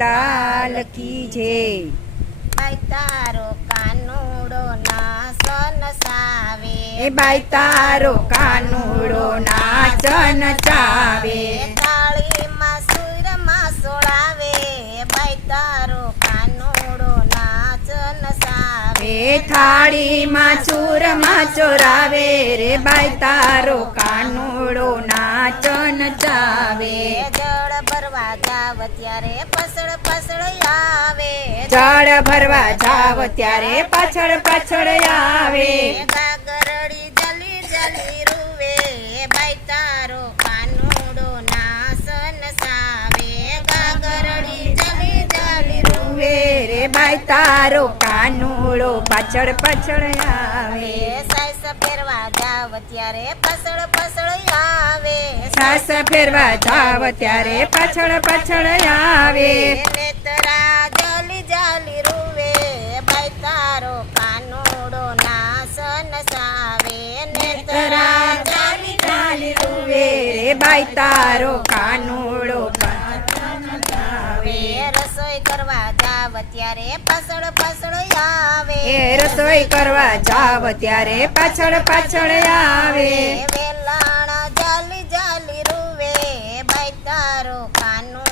લાલ કી જય. બાઈ તારો કાનુડો ના સન સાવે એ બાઈ તારો કાનુડો નાચન ચાવે. તાળીમાં સુરમાં સોળાવે બાઈ તારો એ થાળીમાં ચૂરમાં ચોરાવે રે બાઈ તારો કાનુડો નાચન ચાવે. જળ ભરવા જાવ ત્યારે પસળ પસળ આવે. જળ ભરવા જાવ ત્યારે પાછળ પાછળ આવે. ગાગરડી જલી જલી રૂવે ભાઈ તારો કાનુડો નાસન સાવે ગાગરડી જલી જલી રૂવે રૂવે. રે બાઈ તારો કાનુડો પાછળ પાછળ આવે. સાસ ફેરવા જાવ ત્યારે પસળ પસળ આવે. સાસ ફેરવા જાવ ત્યારે પાછળ પાછળ આવે. નેતરા જલી જલી રૂવે. ભાઈ તારો કાનુડો નાસન સાવે નેતરા જલી ચાલી રૂવે. રે બાઈ તારો કાનુડો પાછળ રસોઈ કરવા જાવ ત્યારે પાછળ પાછળ આવે. એ રસોઈ કરવા જાવ ત્યારે પાછળ પાછળ આવે. વેલાણા જાલી જાલી રૂવે. ભાઈ તારો કાનો